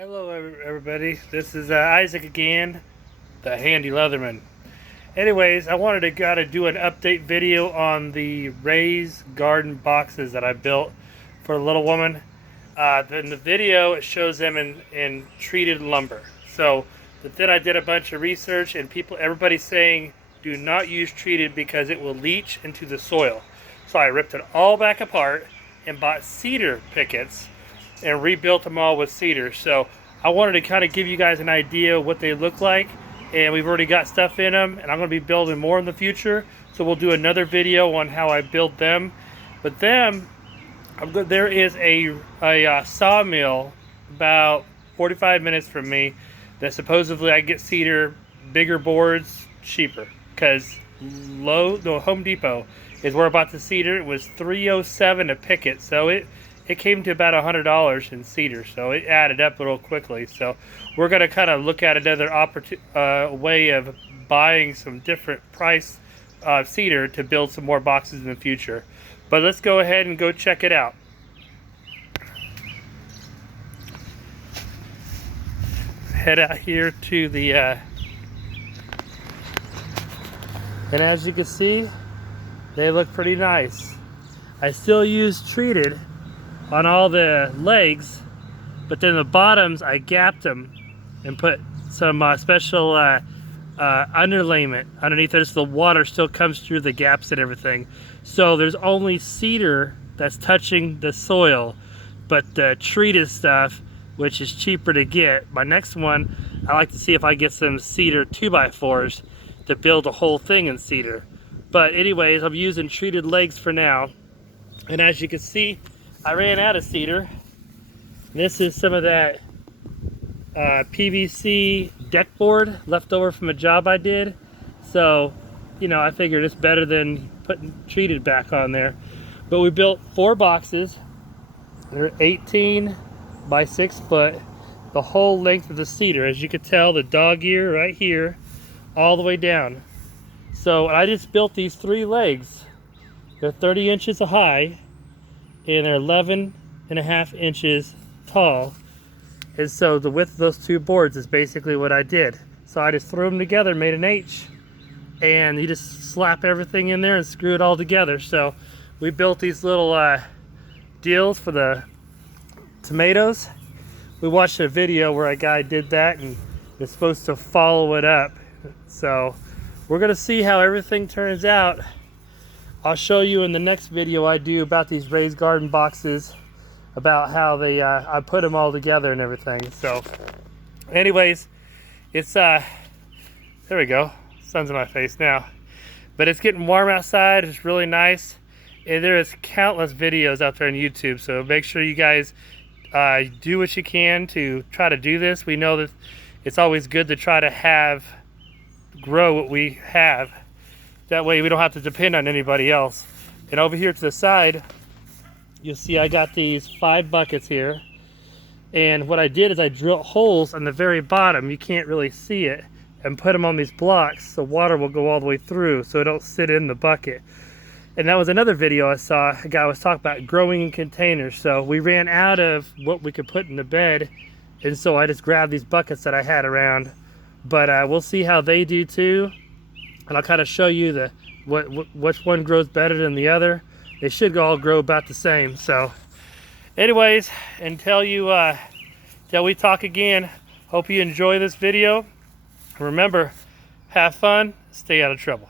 Hello everybody, this is Isaac again, the Handy Leatherman. Anyways, I wanted to gotta do an update video on the raised garden boxes that I built for the little woman. In the video it shows them in treated lumber. But then I did a bunch of research and everybody's saying do not use treated because it will leach into the soil. So I ripped it all back apart and bought cedar pickets and rebuilt them all with cedar. So I wanted to kind of give you guys an idea of what they look like, and we've already got stuff in them, and I'm going to be building more in the future, so we'll do another video on how I build them. But there is a sawmill about 45 minutes from me that supposedly I get cedar, bigger boards, cheaper, because Home Depot is where I bought the cedar. It was $307 a picket, so it came to about $100 in cedar, so it added up real quickly. So we're going to kind of look at another way of buying some different price cedar to build some more boxes in the future. But let's go ahead and go check it out. Head out here to the and as you can see, they look pretty nice. I still use treated on all the legs, but then the bottoms I gapped them and put some special underlayment underneath it, so the water still comes through the gaps and everything. So there's only cedar that's touching the soil, but the treated stuff, which is cheaper to get. My next one, I like to see if I get some cedar 2x4s to build a whole thing in cedar. But anyways, I'm using treated legs for now, and as you can see, I ran out of cedar. This is some of that PVC deck board left over from a job I did. So, you know, I figured it's better than putting treated back on there. But we built 4 boxes. They're 18 by 6 foot. The whole length of the cedar. As you can tell, the dog ear right here, all the way down. So I just built these 3 legs. They're 30 inches high, and they're 11.5 inches tall. And so the width of those 2 boards is basically what I did. So I just threw them together, made an H, and you just slap everything in there and screw it all together. So we built these little deals for the tomatoes. We watched a video where a guy did that and is supposed to follow it up. So we're gonna see how everything turns out. I'll show you in the next video I do about these raised garden boxes, about how they I put them all together and everything. So anyways, it's there we go, sun's in my face now, but it's getting warm outside. It's really nice, and there is countless videos out there on YouTube, so make sure you guys do what you can to try to do this. We know that it's always good to try to grow what we have. That way we don't have to depend on anybody else. And over here to the side, you'll see I got these 5 buckets here. And what I did is I drilled holes on the very bottom, you can't really see it, and put them on these blocks so water will go all the way through so it don't sit in the bucket. And that was another video I saw. A guy was talking about growing in containers. So we ran out of what we could put in the bed, and so I just grabbed these buckets that I had around. But we'll see how they do too. And I'll kind of show you which one grows better than the other. They should all grow about the same. So anyways, until we talk again, hope you enjoy this video. Remember, have fun, stay out of trouble.